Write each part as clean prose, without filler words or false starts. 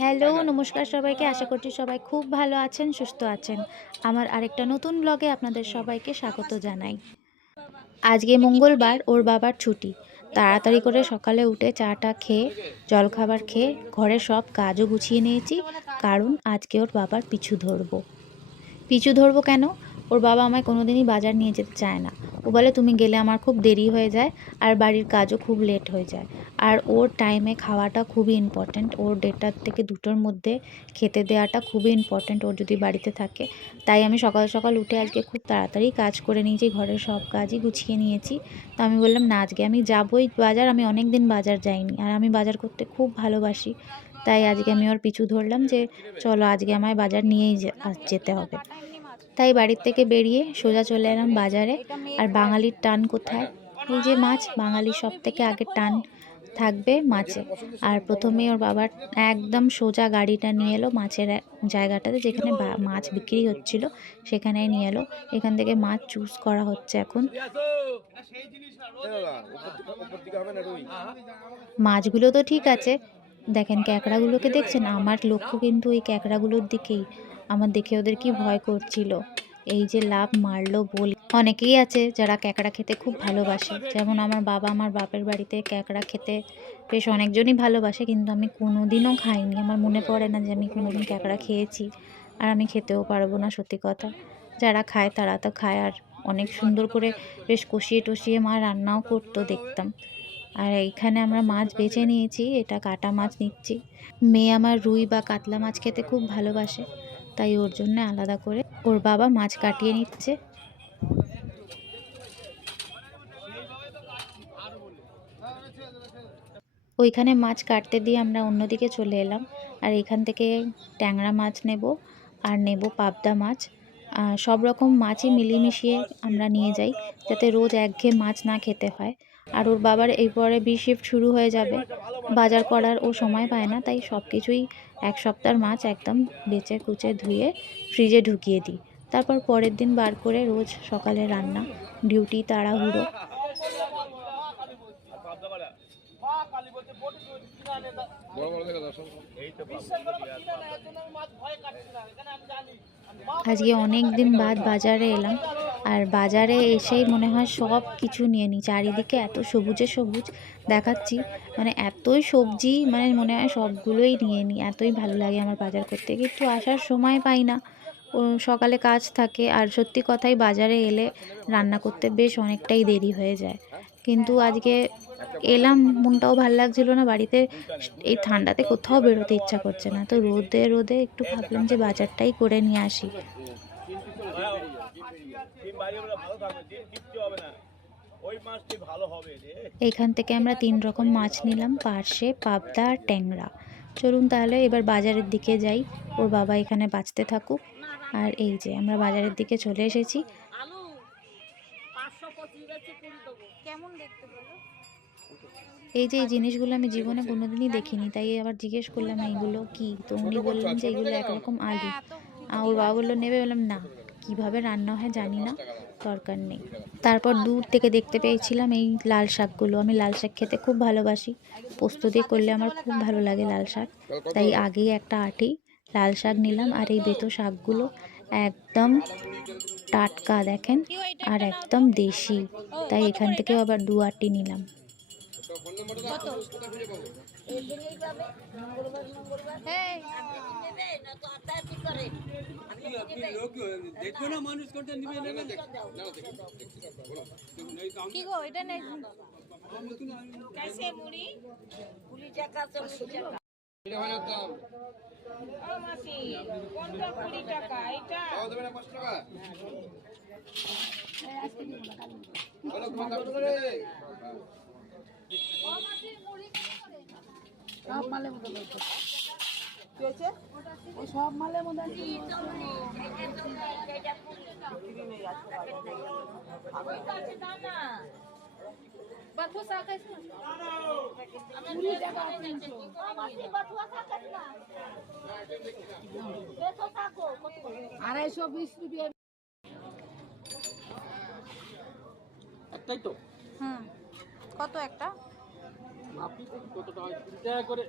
Hello, নমস্কার সবাইকে। আশা করছি সবাই খুব ভালো আছেন, সুস্থ আছেন। আমার আরেকটা নতুন ব্লগে আপনাদের সবাইকে স্বাগত জানাই। আজকে মঙ্গলবার, ওর বাবার ছুটি। তাড়াতাড়ি করে সকালে উঠে চা-টা খেয়ে, জলখাবার খেয়ে, ঘরের সব কাজও গুছিয়ে নিয়েছি। কারণ আজকে ওর বাবার পিছু ধরবো। পিছু ধরবো কেন? ওর বাবা আমায় কোনোদিনই বাজার নিয়ে যেতে চায় না। ও বলে, তুমি গেলে আমার খুব দেরি হয়ে যায় আর বাড়ির কাজও খুব লেট হয়ে যায়। আর ওর টাইমে খাওয়াটা খুবই ইম্পর্ট্যান্ট। ওর ১:৩০ থেকে ২টোর মধ্যে খেতে দেওয়াটা খুবই ইম্পর্ট্যান্ট ওর যদি বাড়িতে থাকে। তাই আমি সকাল সকাল উঠে আজকে খুব তাড়াতাড়ি কাজ করে নিয়েছি, ঘরের সব কাজই গুছিয়ে নিয়েছি। তো আমি বললাম, না, আজকে আমি যাবোই বাজার। আমি অনেক দিন বাজার যাইনি আর আমি বাজার করতে খুব ভালোবাসি। তাই আজকে আমি ওর পিছু ধরলাম যে চলো আজকে আমায় বাজার নিয়েই যেতে হবে। তাই বাড়ির থেকে বেরিয়ে সোজা চলে এলাম বাজারে। আর বাঙালির টান কোথায়? এই যে মাছ, বাঙালির সব থেকে আগে টান থাকবে মাছে। আর প্রথমেই ওর বাবার একদম সোজা গাড়িটা নিয়ে এলো মাছের জায়গাটাতে, যেখানে মাছ বিক্রি হচ্ছিল সেখানে নিয়ে এলো। এখান থেকে মাছ চুজ করা হচ্ছে এখন। মাছগুলো তো ঠিক আছে, দেখেন ক্যাঁকড়াগুলোকে দেখছেন? আমার লক্ষ্য কিন্তু ওই ক্যাঁকড়াগুলোর দিকেই। আমার দেখে ওদের কি ভয় করছিল। এই যে লাফ মারলো বল। অনেকেই আছে যারা ক্যাঁকড়া খেতে খুব ভালোবাসে, যেমন আমার বাবা। আমার বাপের বাড়িতে ক্যাঁকড়া খেতে বেশ অনেকজনই ভালোবাসে, কিন্তু আমি কোনোদিনও খাইনি। আমার মনে পড়ে না যে আমি কোনোদিন ক্যাঁকড়া খেয়েছি। আর আমি খেতেও পারবো না, সত্যি কথা। যারা খায় তারা তো খায়। আর অনেক সুন্দর করে বেশ কষিয়ে টষিয়ে মা রান্নাও করতো, দেখতাম। আর এইখানে আমরা মাছ বেছে নিয়েছি, এটা কাটা মাছ নিচ্ছি। মেয়ে আমার রুই বা কাতলা মাছ খেতে খুব ভালোবাসে, তাই ওর জন্য আলাদা করে ওর বাবা মাছ কাটিয়ে নিচ্ছে। ওইখানে মাছ কাটতে দিয়ে আমরা অন্যদিকে চলে এলাম। আর এখান থেকে ট্যাংরা মাছ নেব আর নেব পাবদা মাছ। সব রকম মাছই মিলিয়ে মিশিয়ে আমরা নিয়ে যাই, যাতে রোজ একঘেয়ে মাছ না খেতে হয়। আর ওর বাবার এরপরে শিফট শুরু হয়ে যাবে, বাজার করার ও সময় পায় না। তাই সব কিছুই এক সপ্তাহের মাছ একদম বেচে কুচে ধুয়ে ফ্রিজে ঢুকিয়ে দিই। তারপর পরের দিন বার করে রোজ সকালে রান্না, ডিউটি তাড়াহুড়ো। আজকে অনেক দিন বাদ বাজারে এলাম। আর বাজারে এসেই মনে হয় সব কিছু নিয়ে নিই। চারিদিকে এত সবুজে সবুজ দেখাচ্ছি, মানে এতই সবজি, মানে মনে হয় সবগুলোই নিয়ে নিই। এতই ভালো লাগে আমার বাজার করতে, কিন্তু আসার সময় পাই না। সকালে কাজ থাকে। আর সত্যি কথাই, বাজারে এলে রান্না করতে বেশ অনেকটাই দেরি হয়ে যায়। কিন্তু আজকে এলাম, মনটাও ভাল লাগছিল না বাড়িতে। এই ঠান্ডাতে কোথাও বেরোতে ইচ্ছা করছে না, তো রোদে রোদে একটু ভাবলাম যে বাজারটাই করে নিয়ে আসি। এইখান থেকে আমরা 3 রকম মাছ নিলাম, পার্শে, পাবদা আর ট্যাংরা। চলুন তাহলে এবার বাজারের দিকে যাই, ওর বাবা এখানে বাঁচতে থাকুক। আর এই যে আমরা বাজারের দিকে চলে এসেছি। এই যে এই জিনিসগুলো আমি জীবনে কোনোদিনই দেখিনি, তাই আবার জিজ্ঞেস করলাম এইগুলো কি। তো উনি বললেন যে এইগুলো একরকম আলু। ওর বাবা বললো নেবে, বললাম না, কিভাবে রান্না হয় জানি না, দরকার নেই। তারপর দূর থেকে দেখতে পেয়েছিলাম এই লাল শাকগুলো। আমি লাল শাক খেতে খুব ভালোবাসি, পোস্ত দিয়ে করলে আমার খুব ভালো লাগে লাল শাক। তাই আগেই একটা আঁটি লাল শাক নিলাম। আর এই বেতো শাকগুলো একদম টাটকা, দেখেন, আর একদম দেশি। তাই এখান থেকেও আবার 2 আঁটি নিলাম। সব মালের মতো ওই সব মালের মধ্যে ₹250 একটাই তো। কত একটা? আপনি কত টাকা করে?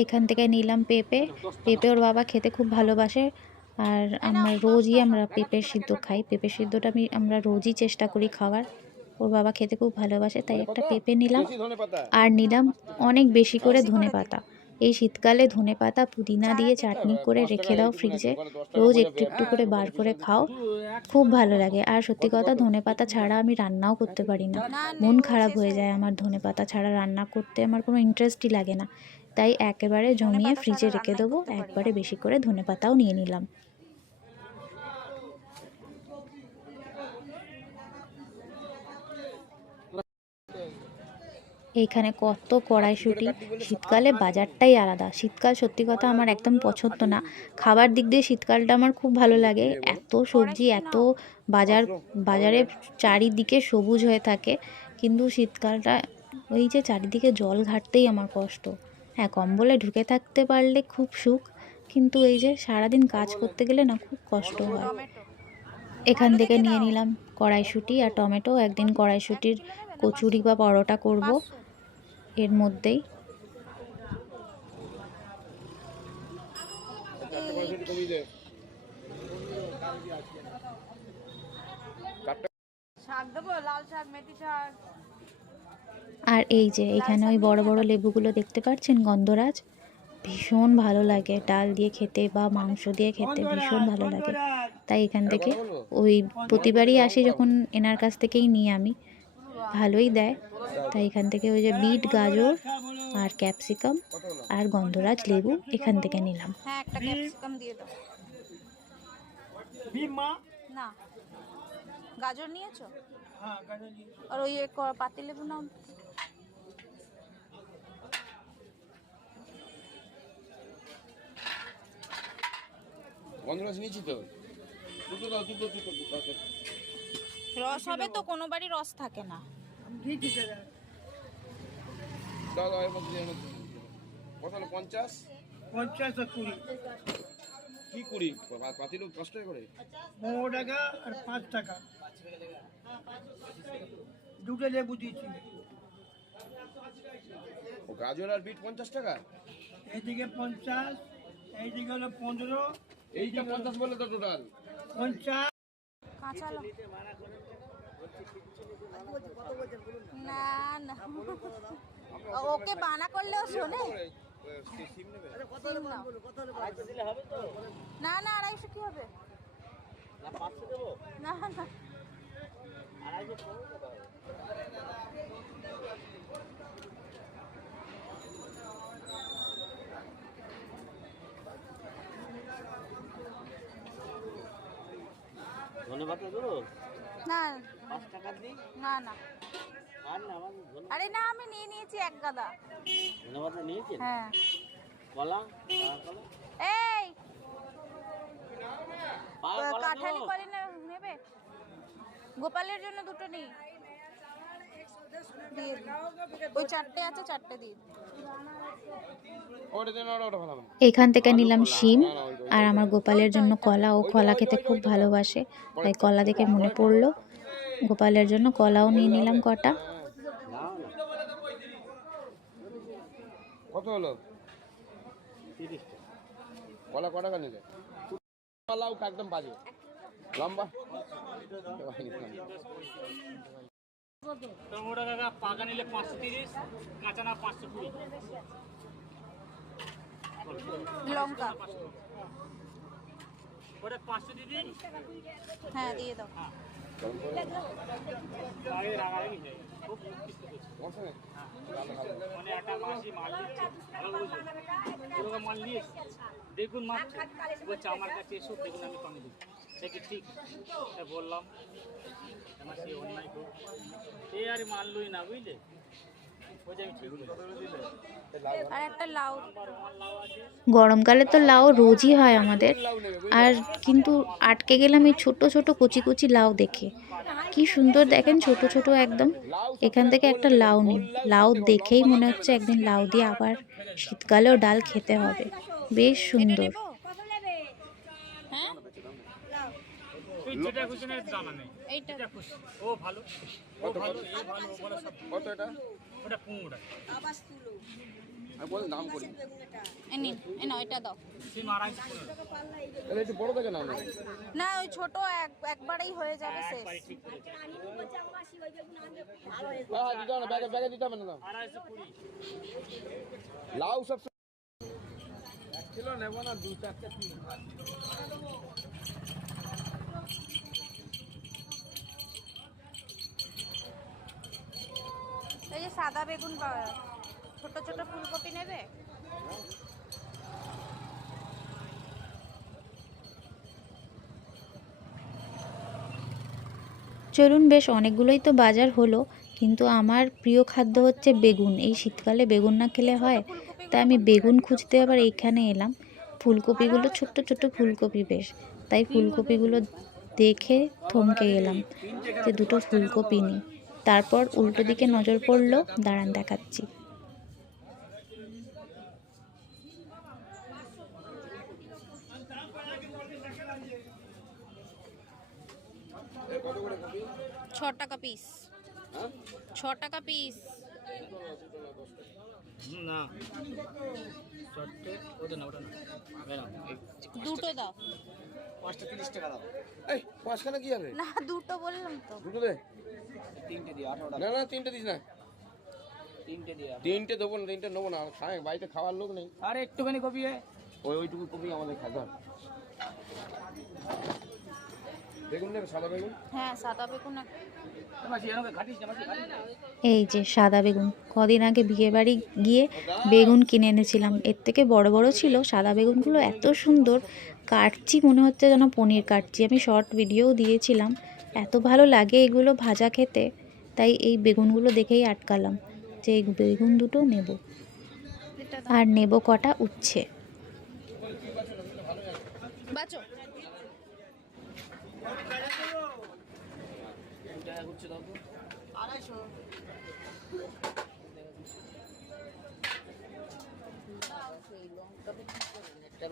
এইখান থেকে নিলাম পেঁপে। পেঁপে ওর বাবা খেতে খুব ভালোবাসে, আর আমরা পেঁপে সিদ্ধ খাই। পেঁপে সিদ্ধটা আমরা রোজই চেষ্টা করি খাওয়ার। ওর বাবা খেতে খুব ভালোবাসে, তাই একটা পেঁপে নিলাম। আর নিলাম অনেক বেশি করে ধনেপাতা। এই শীতকালে ধনেপাতা পুদিনা দিয়ে চাটনি করে রেখে দাও ফ্রিজে, রোজ একটু একটু করে বার করে খাও, খুব ভালো লাগে। আর সত্যি কথা, ধনেপাতা ছাড়া আমি রান্নাও করতে পারি না। মন খারাপ হয়ে যায় আমার, ধনেপাতা ছাড়া রান্না করতে আমার কোনো ইন্টারেস্টই লাগে না। তাই একেবারে জমিয়ে ফ্রিজে রেখে দেবো। একবারে বেশি করে ধনেপাতাও নিয়ে নিলাম। এইখানে কত কড়াইশুঁটি। শীতকালে বাজারটাই আলাদা। শীতকাল সত্যি কথা আমার একদম পছন্দ না। খাবার দিক দিয়ে শীতকালটা আমার খুব ভালো লাগে। এত সবজি, এত বাজারে চারিদিকে সবুজ হয়ে থাকে, কিন্তু শীতকালটা ওই যে চারিদিকে জল ঘাটতেই আমার কষ্ট। হ্যাঁ, কম্বলে ঢুকে থাকতে পারলে খুব সুখ, কিন্তু এই যে সারাদিন কাজ করতে গেলে না খুব কষ্ট হয়। এখান থেকে নিয়ে নিলাম কড়াইশুঁটি আর টমেটো। একদিন কড়াইশুঁটির কচুরি বা পরোটা করব এর মধ্যেই। আর এই যে এখানে ওই বড় বড় লেবুগুলো দেখতে পাচ্ছেন, গন্ধরাজ, ভীষণ ভালো লাগে ডাল দিয়ে খেতে বা মাংস দিয়ে খেতে, ভীষণ ভালো লাগে। তাই এখান থেকে ওই প্রতিবারই আসি যখন এনার কাছ থেকেই নিই আমি, ভালোই দেয়। তাই এখান থেকে ওই যে বিট, গাজর আর ক্যাপসিকাম আর গন্ধরাজ লেবু এখান থেকে নিলাম। হ্যাঁ, একটা ক্যাপসিকাম দিয়ে দাও। না, গাজর নিয়েছো? আর ওই পাতি লেবু নাও। গন্ধরাজ নিয়েছি তো, রস হবে তো, কোনো বাড়ি রস থাকে না। দাও দাও, এর মধ্যে দিয়ে, কত হলো? 50 50 আর 20, কি 20? পাতিল 5 টাকা করে। 15 টাকা আর 5 টাকা, দুটো লেবু দিয়েছি। ও গাজর আর বিট 50 টাকা। এইদিকে 50, এইদিকে হলো 15, এইটা 50 বলে তো টোটাল 50। কাঁচা না না, ওকে বানা করলেও শোনে। সিম নাও। না না, 250 কি হবে? না না, ধন্যবাদ দেবো না 5 টাকা দিই। না না, আর না আমার আরে না, আমি নিয়ে নিয়েছি এক গাদা। ধন্যবাদ নিয়েছেন। হ্যাঁ, কলা এই কলা কাঁঠালি কলি নেবে? গোপালের জন্য দুটো নিই। দিয়ে দিই। ওই 4টে আছে, 4টে দিয়ে দিই। ওটা দেন, ওটা ভালো না। এখান থেকে নিলাম শিম, আর আমার গোপালের জন্য কলা। ও কলা খেতে খুব ভালোবাসে, তাই কলা দেখে মনে পড়লো, গোপালের জন্য কলাও নিয়ে নিলাম কটা। কত হলো? 30 টাকা। কলা কটা কানে যায়? কলাও একদম বাজে লম্বা। টমেটো কাকা পাকা নিলে 530, কাঁচা না 520। লঙ্কা ওটা 500 দিদি। হ্যাঁ দিয়ে দাও। আগে রাগারাগি যায় খুব কিস্তি করছে। মানে একটা মাসি মাল দিচ্ছে, ভালো বুঝলো, পুরো মাল নিয়ে দেখুন মাপছে, বলছে আমার কাছে এসো দেখুন আমি কমে দিই। দেখি ঠিক বললাম, আমার সে অন্যায় করো, এ আর মানলই না, বুঝলে, ওই যে আমি ঠিক দিলে। আর একটা লাউ। গরমকালে তো লাউ রোজই হয় আমাদের, আর কিন্তু আটকে গেলাম এই ছোট ছোট কচি কচি লাউ দেখে। কি সুন্দর দেখেন, ছোট ছোট একদম। এখান থেকে একটা লাউ নিই। লাউ দেখেই মনে হচ্ছে একদিন লাউ দিয়ে আবার শীতকালেও ডাল খেতে হবে, বেশ সুন্দর। হ্যাঁ, তুই যেটা খুশি না জানা নেই, এইটা যেটা খুশি। ও ভালো, ও ভালো, এ ভালো, ও ভালো সব। কত এটা? ওটা 15 টাকা। আমি বলি দাম করি এই নিন, এই নাও এটা দাও। সিম 250 তাহলে একটু বড় দেখে নাও না না ওই ছোট একবারেই হয়ে যাবে শেষ। একবারে ঠিক করেছে। হ্যাঁ দিতে হবে না, ব্যাগে দিতে হবে না দাম 250 লাউ সব 1 কিলো নেব না 2-4টা পিস এই যে সাদা বেগুন পাওয়া যায়। ছোট ছোট ফুলকপি নেবে? চলুন, বেশ অনেকগুলোই তো বাজার হলো, কিন্তু আমার প্রিয় খাদ্য হচ্ছে বেগুন। এই শীতকালে বেগুন না খেলে হয়? তাই আমি বেগুন খুঁজতে আবার এইখানে এলাম। ফুলকপিগুলো ছোট্ট ছোট্ট ফুলকপি বেশ, তাই ফুলকপিগুলো দেখে থমকে গেলাম যে দুটো ফুলকপি নিই। তারপর উল্টো দিকে নজর পড়লো, দাঁড়ান দেখাচ্ছি। ছ টাকা পিস। 6 টাকা পিস। না শর্টে ওটা না ম্যাডাম দুটো দাও। 5টা 30 টাকা দাও। এই পাঁচখানা কি হবে না দুটো বললাম তো। দুটো দে 3টে দিয়ে 18 টাকা। না না 3টে দিস না 3টে দিয়ে 3টে দেবো না 3টে নেবো না খাই বাড়িতে খাওয়ার লোক নেই আরে একটুখানি কপি ওইটুকু কপি আমাদের খাতে হবে বেগুন নেবে সাদা বেগুন হ্যাঁ সাদা বেগুন মাসি এরকম খাটিস না মাসি এই যে সাদা বেগুন, কদিন আগে বিয়ে বাড়ি গিয়ে বেগুন কিনে এনেছিলাম। এর থেকে বড় বড় ছিল সাদা বেগুনগুলো, এত সুন্দর কাটছি মনে হচ্ছে যেন পনির কাটছি। আমি শর্ট ভিডিওও দিয়েছিলাম, এত ভালো লাগে এগুলো ভাজা খেতে, তাই এই বেগুনগুলো দেখেই আটকালাম যে এই বেগুন দুটো নেব। আর নেব কটা উচ্ছে। বাঁচো। টাকা হচ্ছে দাও তো 250।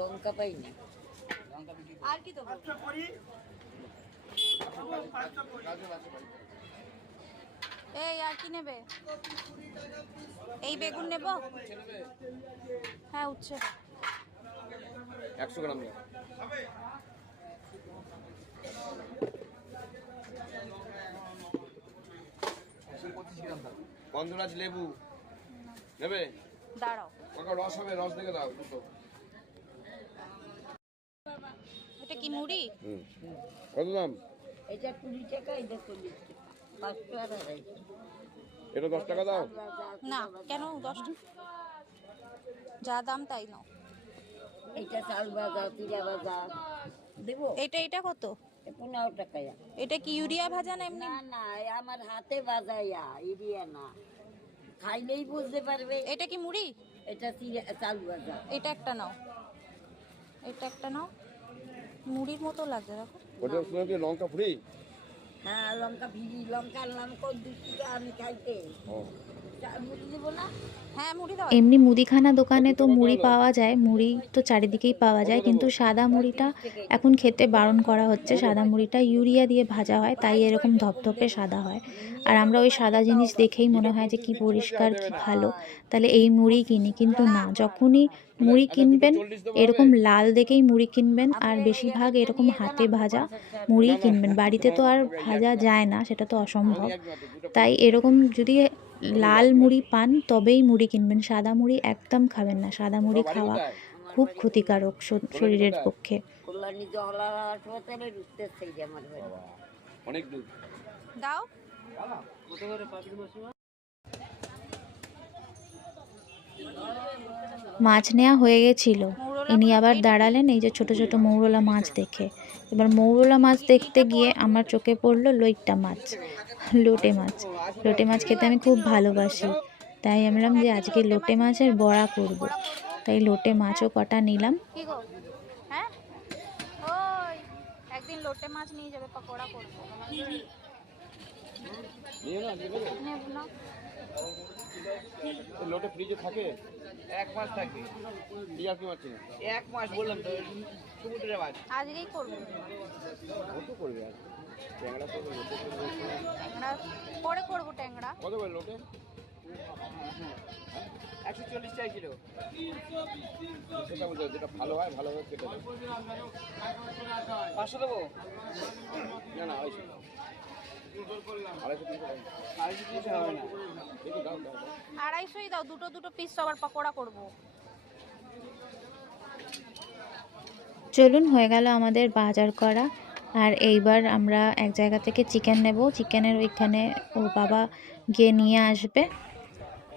লঙ্কা পাইনি আর কি দেবো? এই আর কি নেবে? এই বেগুন নেব? হ্যাঁ উচ্ছে দাও। 100 গ্রাম নেবে গন্ধরাজ লেবু নেবে দাঁড়াও। ওকে রস হবে রস দেখে দাও দুটো এটা কি মুড়ি? কত দাম এটা 20 টাকা এটা 40 টাকা 500 আর 250 এটা 10 টাকা দাও না কেন 10 যা দাম তাই নাও। এটা চাল ভাজা পিঠা ভাজা দেবো এটা কত? 15 টাকা এটা কি ইউরিয়া ভাজা না এমনি? না না আমার হাতে ভাজাইয়া এরিয়া না খাইলেই বুঝতে পারবে এটা কি মুড়ি? এটা চাল ভাজা এটা একটা নাও, এটা একটা নাও। মুড়ির মতো লাগছে দেখো। ওটা শুনে কি লঙ্কা ফ্রি হ্যাঁ লঙ্কা ভিজি লঙ্কার নাম কত 2 টাকা আমি খাইতে মুড়ি দেবো না হ্যাঁ মুড়ি দাও। এমনি মুদিখানা দোকানে তো মুড়ি পাওয়া যায়, মুড়ি তো চারিদিকেই পাওয়া যায়, কিন্তু সাদা মুড়িটা এখন খেতে বারণ করা হচ্ছে। সাদা মুড়িটা ইউরিয়া দিয়ে ভাজা হয়, তাই এরকম ধপধপে সাদা হয়। আর আমরা ওই সাদা জিনিস দেখেই মনে হয় যে কি পরিষ্কার কি ভালো, তাহলে এই মুড়ি কিনি। কিন্তু না, যখনই মুড়ি কিনবেন এরকম লাল দেখেই মুড়ি কিনবেন, আর বেশিরভাগ এরকম হাতে ভাজা মুড়ি কিনবেন। বাড়িতে তো আর ভাজা যায় না, সেটা তো অসম্ভব। তাই এরকম যদি লাল মুড়ি পান তবেই মুড়ি কিনবেন, সাদা মুড়ি একদম খাবেন না। সাদা মুড়ি খাওয়া খুব ক্ষতিকারক শরীরের পক্ষে। কল্যাণী জওহরলাল হাসপাতালে ঢুকতে চাই আমার বাড়ি অনেক দূর দাও। কত করে পাবি মাসি মাছ নেওয়া হয়ে গেছিল, ইনি আবার দাঁড়ালেন এই যে ছোট ছোট মৌরলা মাছ দেখে। এবার মৌরলা মাছ দেখতে গিয়ে আমার চোখে পড়লো লইট্টা মাছ, লোটে মাছ। লোটে মাছ খেতে আমি খুব ভালোবাসি, তাই আমি বললাম যে আজকে লোটে মাছের বড়া করব। তাই লোটে মাছও কটা নিলাম। কি গো? হ্যাঁ ওই একদিন লোটে মাছ নিয়ে যাবে, পকোড়া করবো। নিয়ে না নেবে নেব না। লোটে ফ্রিজে থাকে 1 মাস থাকবে ইয়ার কি মাছ না 1 মাস বললাম তো সমুদ্রের মাছ আজকেই করবো। কত করবে আর ট্যাংরা করবে লোটে করবে ট্যাংরা পরে করবো। ট্যাংরা কত করে লোটে 140 টাকা কিলো। সেটা বলতে হবে, যেটা ভালো হয় ভালো হয় সেটা দাও। 500 দেবো? না না 250 দাও। 250 দাও। 250 হবে না। দেখি দাও দাও দাও। 250ই দাও, দুটো দুটো পিস আবার পকোড়া করবো। চলুন, হয়ে গেল আমাদের বাজার করা। আর এইবার আমরা এক জায়গা থেকে চিকেন নেব, চিকেনের ওইখানে ওর বাবা গিয়ে নিয়ে আসবে।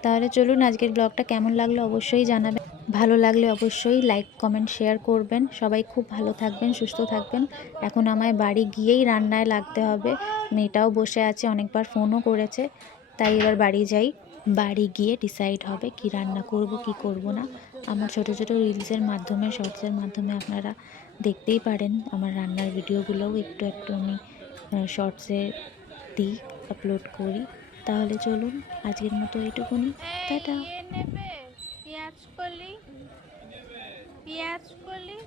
তাহলে চলুন, আজকের ব্লগটা কেমন লাগলো অবশ্যই জানাবেন। ভালো লাগলে অবশ্যই লাইক কমেন্ট শেয়ার করবেন। সবাই খুব ভালো থাকবেন, সুস্থ থাকবেন। এখন আমায় বাড়ি গিয়েই রান্নায় লাগতে হবে। মেয়েটাও বসে আছে, অনেকবার ফোনও করেছে, তাই এবার বাড়ি যাই। বাড়ি গিয়ে ডিসাইড হবে কি রান্না করব কি করব না। আমার ছোট ছোট রিলসের মাধ্যমে, শর্টসের মাধ্যমে আপনারা দেখতেই পারেন আমার রান্নার ভিডিওগুলোও একটু একটু আমি শর্টসে দিই, আপলোড করি। তাহলে চলুন, আজকের মতো এইটুকুনি। টাটা। নেবে পেঁয়াজ কলি, পেঁয়াজ কলি।